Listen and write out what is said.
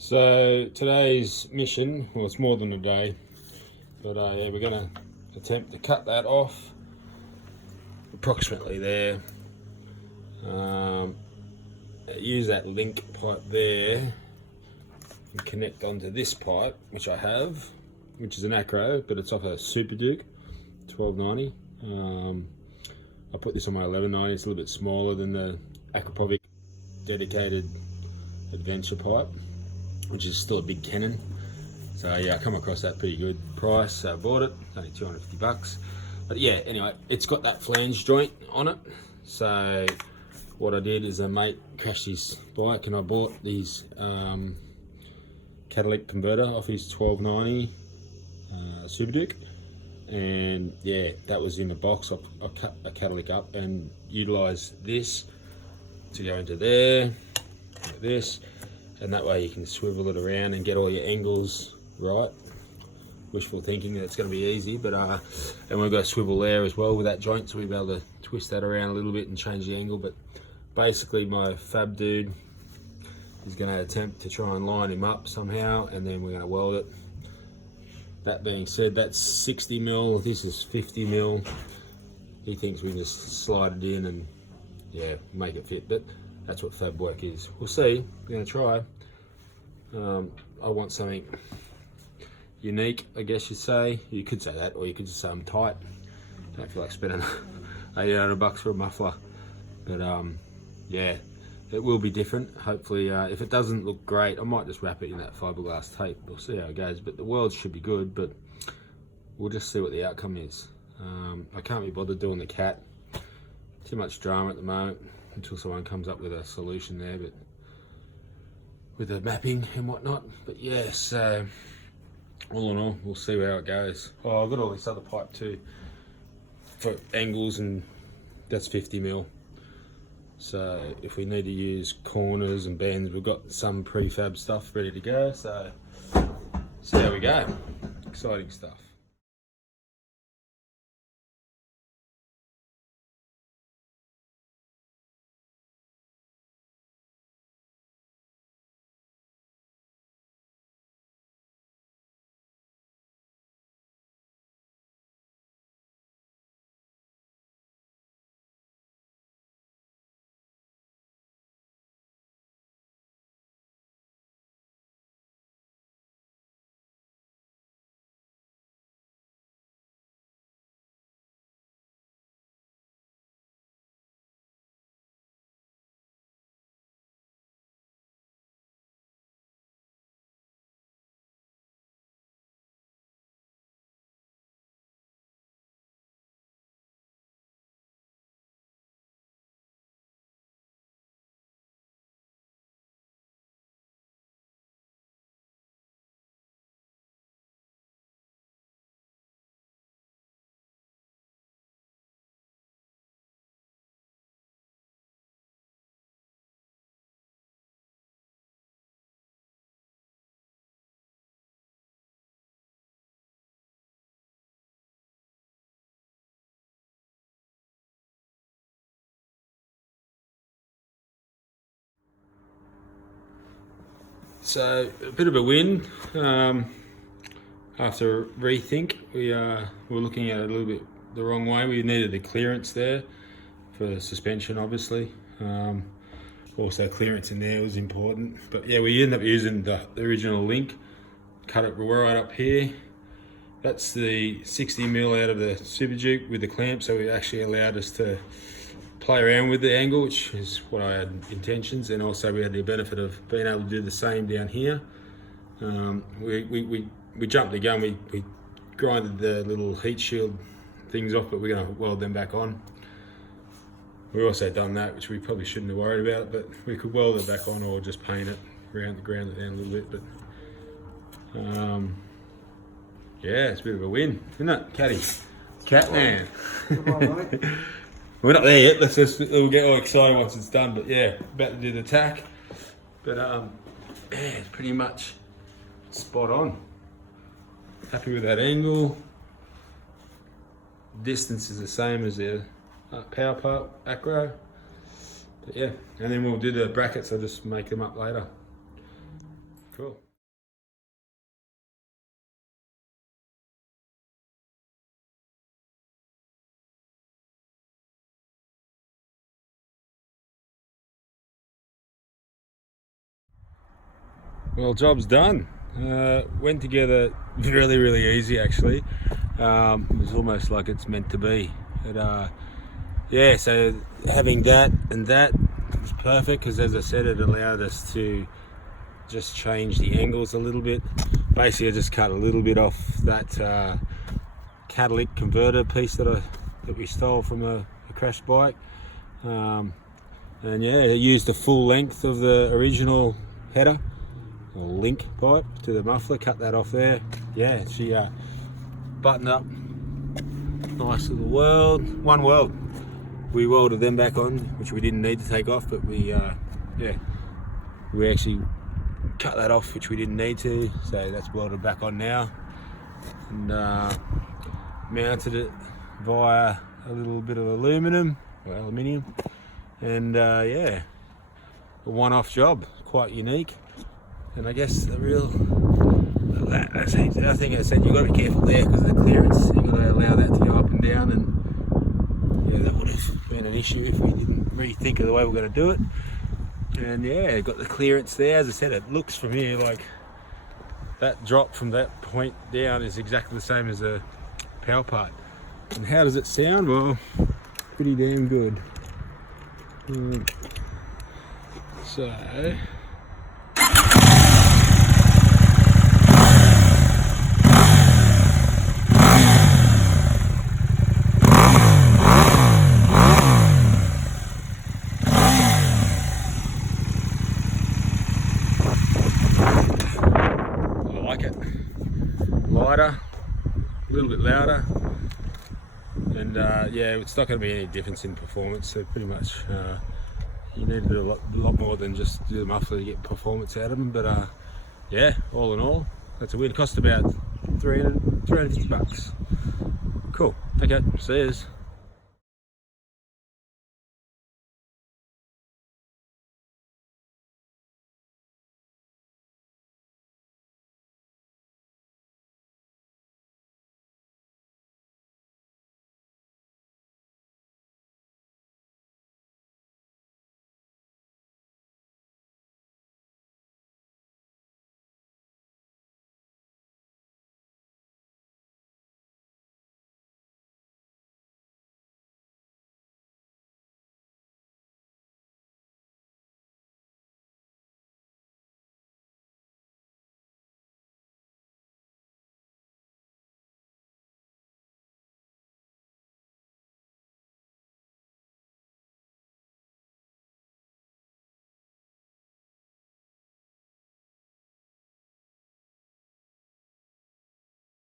So today's mission, well, it's more than a day, but yeah, we're going to attempt to cut that off approximately there. Use that link pipe there and connect onto this pipe, which I have, which is an AKRO, but it's off a SUPERDUKE 1290. I put this on my 1190. It's a little bit smaller than the AKRO dedicated adventure pipe, which is still a big cannon. So yeah, I come across that pretty good price, so I bought it. It's only 250 bucks. But yeah, anyway, it's got that flange joint on it. So what I did is a mate crashed his bike and I bought these catalytic converter off his 1290 SUPERDUKE. And yeah, that was in the box. I cut a catalytic up and utilised this to go into there, like this. And that way you can swivel it around and get all your angles right. Wishful thinking that it's going to be easy, but and we've got a swivel there as well with that joint, so we'll be able to twist that around a little bit and change the angle. But basically my fab dude is going to attempt to try and line him up somehow, and then we're going to weld it. That being said, that's 60 mil, this is 50 mil. He thinks we can just slide it in and yeah, make it fit, but that's what fab work is. We'll see, we're going to try. I want something unique, I guess you'd say. You could say that, or you could just say I'm tight. Don't feel like spending 800 bucks for a muffler. But yeah, it will be different. Hopefully, if it doesn't look great, I might just wrap it in that fiberglass tape. We'll see how it goes, but the weld should be good, but we'll just see what the outcome is. I can't be bothered doing the cat. Too much drama at the moment until someone comes up with a solution there, but with the mapping and whatnot. But yeah, so all in all, we'll see how it goes. Oh, I've got all this other pipe too for angles, and that's 50 mil. So if we need to use corners and bends, we've got some prefab stuff ready to go. So see how we go. Exciting stuff. So a bit of a win. After rethink, we were looking at it a little bit the wrong way. We needed a clearance there for suspension, obviously. Also clearance in there was important. But yeah, we ended up using the original link. Cut it right up here. That's the 60 mil out of the SUPERDUKE with the clamp, so it actually allowed us to play around with the angle, which is what I had intentions, and also we had the benefit of being able to do the same down here. We jumped the gun, we grinded the little heat shield things off, but we're going to weld them back on. We also done that, which we probably shouldn't have worried about, but we could weld it back on or just paint it, ground it down a little bit. But yeah, it's a bit of a win, isn't it, Caddy? Catman. We're not there yet. We'll get all excited once it's done. But yeah, about to do the tack. But yeah, it's pretty much spot on. Happy with that angle. Distance is the same as the power part AKRO. But yeah, and then we'll do the brackets. I'll just make them up later. Cool. Well, job's done. Went together really easy actually. It was almost like it's meant to be. But, yeah, so having that and that was perfect because, as I said, it allowed us to just change the angles a little bit. Basically, I just cut a little bit off that catalytic converter piece that we stole from a crashed bike. And yeah, I used the full length of the original header or link pipe to the muffler, cut that off there. Yeah, she buttoned up, nice little one weld. We welded them back on, which we didn't need to take off, but we actually cut that off, which we didn't need to, so that's welded back on now. And mounted it via a little bit of aluminium, and yeah, a one-off job, quite unique. And I guess the real, I think I said, you've got to be careful there because of the clearance. You've got to allow that to go up and down, and yeah, that would have been an issue if we didn't rethink of the way we're going to do it. And yeah, got the clearance there. As I said, it looks from here like that drop from that point down is exactly the same as a power part. And how does it sound? Well, pretty damn good. So lighter, a little bit louder, and yeah, it's not going to be any difference in performance. So pretty much you need to do a lot more than just do the muffler to get performance out of them. But yeah, all in all, that's a win. Cost about $350. Cool. Okay, see yous.